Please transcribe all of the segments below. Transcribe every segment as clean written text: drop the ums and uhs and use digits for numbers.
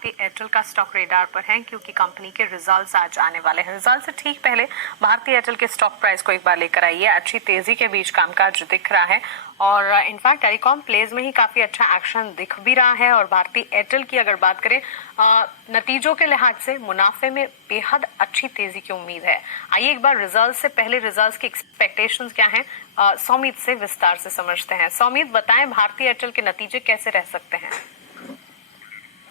भारतीय एयरटेल का stock radar पर है क्योंकि कंपनी के रिजल्ट्स आज आने वाले हैं। रिजल्ट से ठीक पहले भारतीय एयरटेल के स्टॉक प्राइस को एक बार लेकर आइए। अच्छी तेजी के बीच कामकाज दिख रहा है और इनफैक्ट टेलीकॉम प्लेज में ही काफी अच्छा एक्शन दिख भी रहा है। और भारतीय एयरटेल की अगर बात करें नतीजों के लिहाज से मुनाफे में बेहद अच्छी तेजी की उम्मीद है। आइए एक बार रिजल्ट से पहले रिजल्ट्स की एक्सपेक्टेशंस क्या हैं सौमित से विस्तार से समझते हैं। सौमित बताएं भारतीय एयरटेल के नतीजे कैसे रह सकते हैं।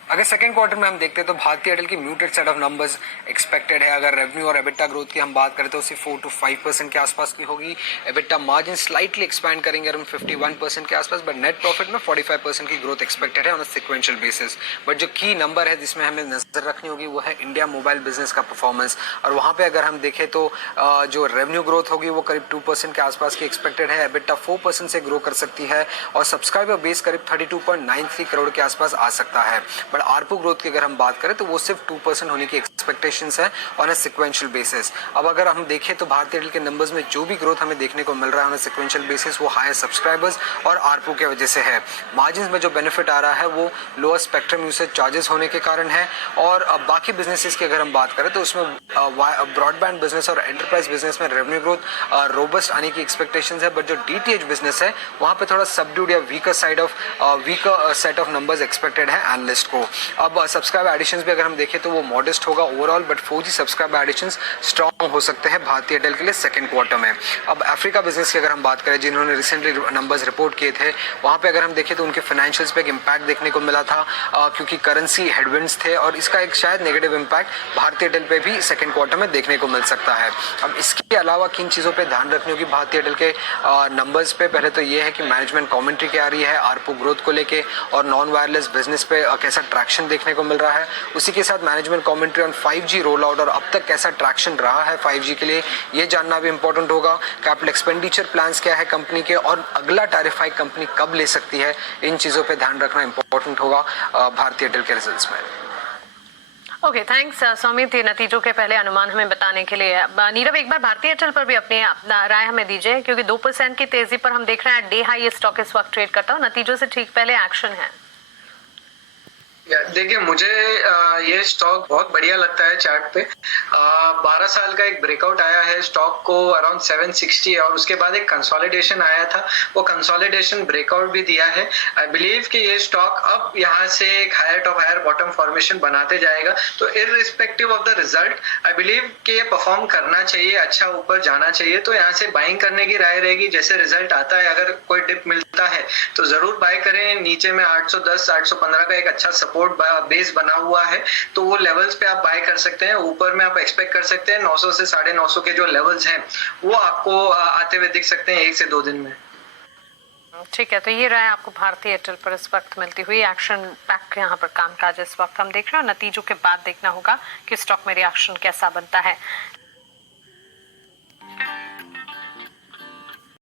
अगर सेकंड क्वार्टर में हम देखते हैं तो भारतीय एयरटेल की muted set of numbers expected है। अगर रेवेन्यू और एबिटा ग्रोथ की हम बात करें तो उसे 4 to 5% के आसपास की होगी। एबिटा मार्जिन स्लाइटली एक्सपैंड करेंगे अराउंड 51% के आसपास, बट नेट प्रॉफिट में 45% की ग्रोथ एक्सपेक्टेड है on a sequential basis. But जो की नंबर है जिसमें हमें नजर रखनी होगी वो है इंडिया मोबाइल बिजनेस का परफॉर्मेंस। और वहां पे अगर हम देखें तो जो रेवेन्यू ग्रोथ होगी वो करीब 2% के आसपास की एक्सपेक्टेड है। एबिटा 4% से ग्रो कर सकती है और सब्सक्राइबर बेस करीब 32.93 करोड़ के आसपास आ सकता है। बट आरपू ग्रोथ की अगर हम बात करें तो वो सिर्फ 2% होने की एक्सपेक्टेशंस है ऑन अ सिक्वेंशियल बेसिस। अब अगर हम देखें तो भारतीय एयरटेल के नंबर्स में जो भी ग्रोथ हमें देखने को मिल रहा है ऑन अ सिक्वेंशियल बेसिस वो हायर सब्सक्राइबर्स और आरपू की वजह से है। मार्जिन में जो बेनिफिट आ रहा है वो लोअर स्पेक्ट्रम यूसेज चार्जेस होने के कारण है। और बाकी बिजनेसेस की अगर हम बात करें तो उसमें ब्रॉडबैंड बिजनेस और एंटरप्राइज बिजनेस में रेवेन्यू ग्रोथ रोबस्ट आने की एक्सपेक्टेशंस है। बट जो डीटीएच बिजनेस है वहां पे थोड़ा सबड्यूड या weaker set of numbers expected है एनालिस्ट को। अब सब्सक्राइबर एडिशंस भी अगर हम देखें तो वो मॉडेस्ट होगा overall, but 4G subscriber additions strong हो सकते हैं भारतीय एयरटेल के लिए सेकंड क्वार्टर में। अब अफ्रीका बिजनेस की अगर हम बात करें जिन्होंने रिसेंटली नंबर्स रिपोर्ट किए थे वहां पे अगर हम देखें तो उनके फाइनेंशियल्स पे एक इम्पैक्ट देखने को मिला था क्योंकि करेंसी हेडविंड्स थे और इसका एक शायद नेगेटिव इम्पैक्ट भारतीय एयरटेल पे भी सेकंड क्वार्टर में देखने को मिल सकता है। अब इसके अलावा किन चीज़ों पे ध्यान रखनी होगी भारतीय एयरटेल के नंबर्स पे, पहले तो ये है कि मैनेजमेंट कमेंट्री क्या आ रही है आरपू ग्रोथ को लेके और नॉन वायरलेस बिजनेस पे कैसा ट्रैक्शन देखने को मिल रहा है। उसी के साथ management commentary on 5G roll out और अब तक कैसा ट्रैक्शन रहा है 5G के लिए ये जानना भी इंपॉर्टेंट होगा। कैपिटल एक्सपेंडिचर प्लान्स क्या है कंपनी के और अगला टैरिफ हाइक कंपनी कब ले सकती है, इन चीजों पे ध्यान रखना इंपॉर्टेंट होगा भारतीय एयरटेल के रिजल्ट्स में। ओके थैंक्स सौमित, नतीजों के पहले अनुमान हमें बताने के लिए। नीरव एक बार भारतीय एयरटेल पर भी अपनी राय हमें दीजिए क्योंकि 2% की तेजी पर हम देख रहे हैं डे हाई ये स्टॉक इस वक्त ट्रेड करता हूँ, नतीजों से ठीक पहले एक्शन है। देखिए मुझे ये स्टॉक बहुत बढ़िया लगता है चार्ट पे। 12 साल का एक ब्रेकआउट आया है स्टॉक को अराउंड 760 और उसके बाद एक कंसोलिडेशन आया था, वो कंसोलिडेशन ब्रेकआउट भी दिया है। आई बिलीव कि ये स्टॉक अब यहाँ से एक higher top higher bottom formation बनाते जाएगा। तो irrespective of the result I believe कि ये परफॉर्म करना चाहिए, अच्छा ऊपर जाना चाहिए। तो यहाँ से बाइंग करने की राय रहेगी। जैसे रिजल्ट आता है अगर कोई डिप मिलता है तो जरूर बाय करें। नीचे में 810 815 का एक अच्छा सपोर्ट बेस बना हुआ है तो वो लेवल्स पे आप बाय कर सकते हैं। ऊपर में आप एक्सपेक्ट कर सकते हैं 900 से 950 के जो लेवल्स हैं वो आपको आते हुए दिख सकते हैं 1 से 2 दिन में। ठीक है, तो ये राय आपको भारतीय एयरटेल पर इस वक्त मिलती हुई। एक्शन पैक यहाँ पर कामकाज इस वक्त हम देख रहे हैं, नतीजों के बाद देखना होगा कि स्टॉक में रिएक्शन कैसा बनता है।